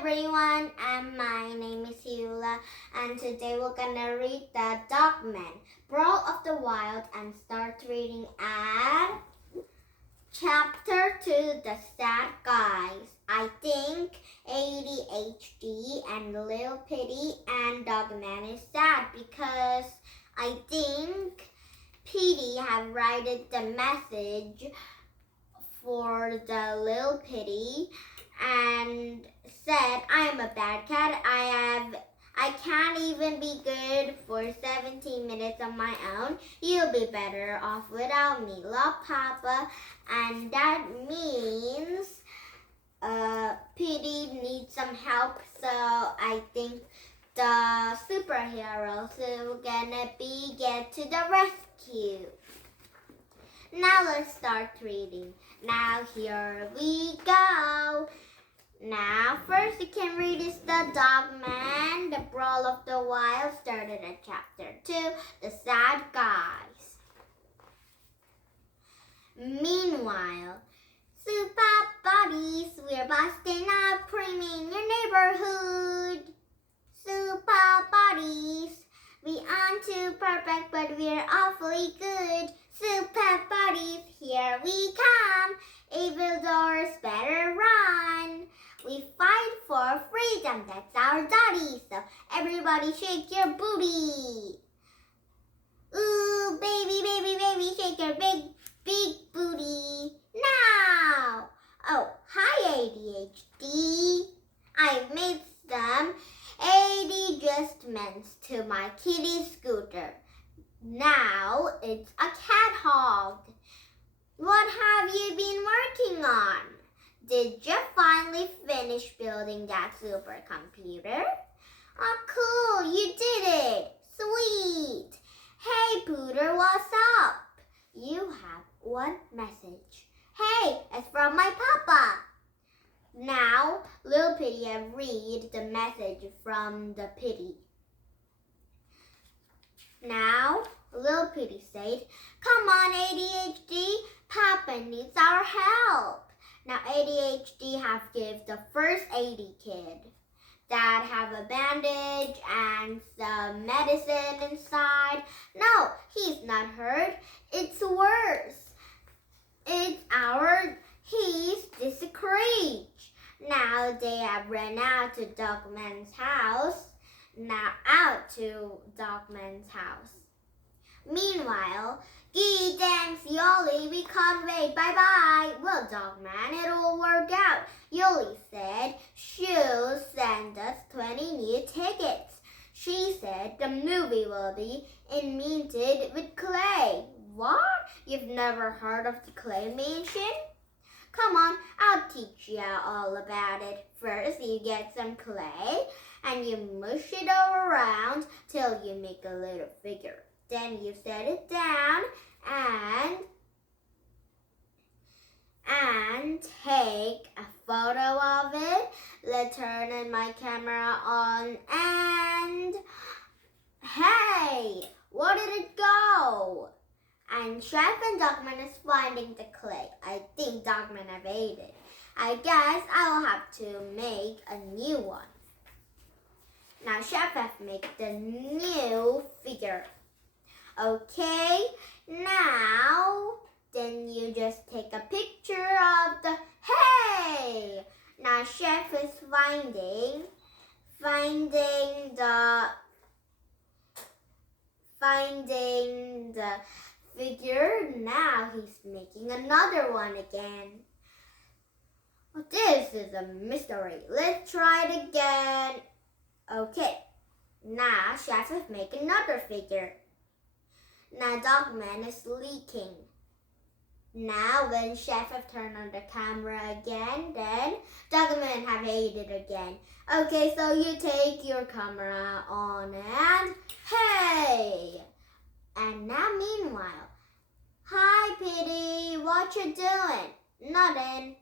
everyone, and my name is Hula, and today we're gonna read the Dogman, Brawl of the Wild, and start reading at Chapter 2, The Sad Guys. I think ADHD and Lil Pity and Dogman is sad because I think Pity have written the message for the Lil Pity and said, I am a bad cat. I can't even be good for 17 minutes on my own. You'll be better off without me. Love, Papa. And that means Pity needs some help. So I think the superheroes are gonna get to the rescue. Now let's start reading. Now here we go. Now first you can read is the Dogman, the Brawl of the Wild, started at chapter 2, the Sad Guys. Meanwhile, super buddies, we're busting up cream in your neighborhood. Super buddies, we aren't too perfect, but we're awfully good. Super buddies, here we come. Evildoers better run. We fight for freedom, that's our duty. So everybody shake your booty. Ooh, baby, baby, baby, shake your big, big booty. Now. Oh, hi ADHD. I've made some adjustments to my kitty scooter. Now it's a cat hog. What have you been working on? Did you finally finish building that supercomputer? Oh, cool, you did it. Sweet. Hey, Pooter, what's up? You have one message. Hey, it's from my papa. Now, Lil Pity read the message from the Pity. Now, Lil Pity said, come on, ADHD, Papa needs our help. Now, ADHD have give the first aid kit that have a bandage and some medicine inside. No, he's not hurt. It's worse. He's discouraged. Now they have run out to Dogman's house. Meanwhile, gee, thanks, Yoli, we can't wait, bye-bye. Well, Dogman, it'll work out. Yoli said she'll send us 20 new tickets. She said the movie will be invented with clay. What? You've never heard of the clay mansion? Come on, I'll teach you all about it. First, you get some clay and you mush it all around till you make a little figure. Then you set it down and take a photo of it. Let's turn my camera on and hey, where did it go? And Chef and Dogman is finding the clay. I think Dogman have ate it. I guess I'll have to make a new one. Now Chef have made the new figure. Okay, now then you just take a picture of the hey. Now Chef is finding the figure. Now he's making another one again. This is a mystery. Let's try it again. Okay, now Chef is making another figure. Now Dogman is leaking. Now when Chef have turned on the camera again, then Dogman have ate it again. Okay, so you take your camera on and hey! And now meanwhile, hi Pity, what you doing? Nothing.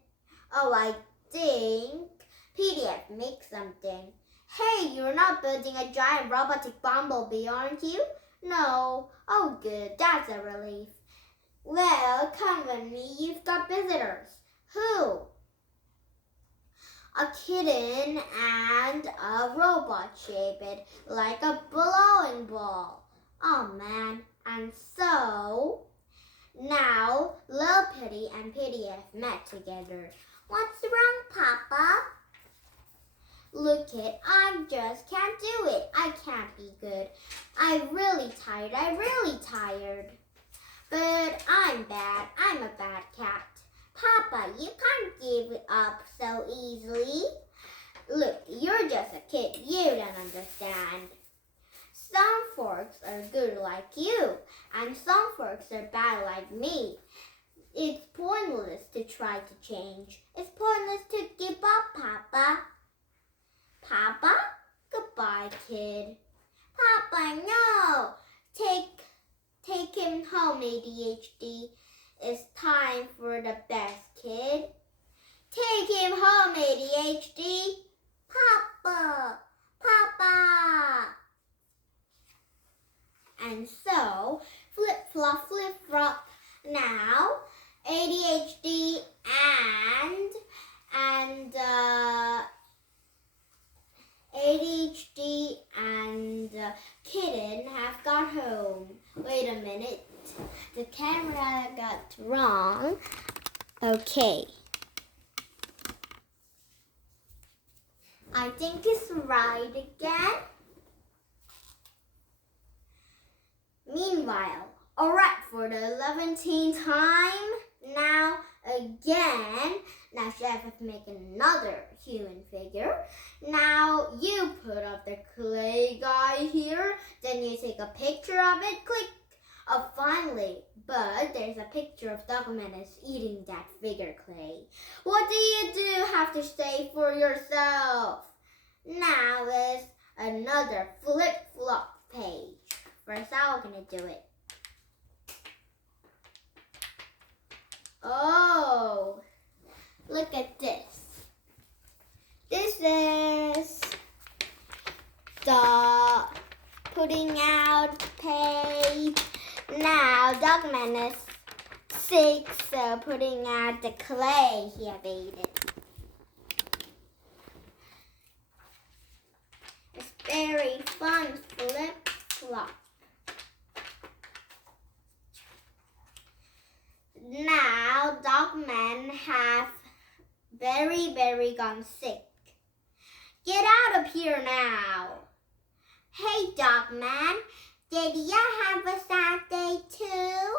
Oh, I think Pity have made something. Hey, you're not building a giant robotic bumblebee, aren't you? No. Oh, good. That's a relief. Well, come with me. You've got visitors. Who? a kitten and a robot shaped like a blowing ball. Oh man, and so now Lil Pity and Pity have met together. What's wrong, Papa? Look it, I just can't do it. I can't be good. I'm really tired. But I'm bad. I'm a bad cat. Papa, you can't give up so easily. Look, you're just a kid. You don't understand. Some folks are good like you, and some folks are bad like me. It's pointless to try to change. It's pointless to give up, Papa. Papa? Goodbye, kid. Papa, no! Take him home, ADHD. It's time for the best, kid. Take him home, ADHD. Papa! Papa! And so, flip-flop, flip-flop. Now, ADHD and Kitten have got home. Wait a minute. The camera got wrong. Okay. I think it's right again. Meanwhile, alright, for the 11th time, now again, now Chef is making another human figure. Now you put up the clay guy here, then you take a picture of it, click. Oh, finally, but there's a picture of Dogman is eating that figure clay. What do you do? Have to say for yourself. Now is another flip-flop page. First, how we're gonna do it. Oh, look at this. This is the putting out page. Now, Dogman is 6, so putting out the clay he have eaten. It's very fun, flip-flop. Now, Dogman have very gone sick. Get out of here now. Hey, Dogman, did you have a sad day too?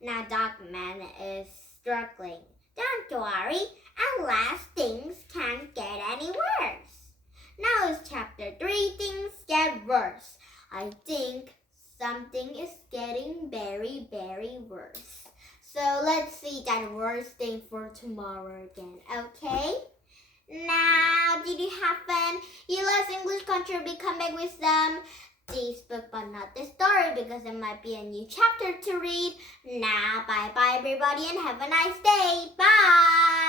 Now, Dogman is struggling. Don't worry, at last things can't get any worse. Now it's chapter 3, things get worse. I think something is getting very worse. So let's see that worst thing for tomorrow again, okay? Now, did you have fun? You lost English Contribute, come back with some this book, but not the story, because there might be a new chapter to read. Now, bye-bye everybody and have a nice day. Bye!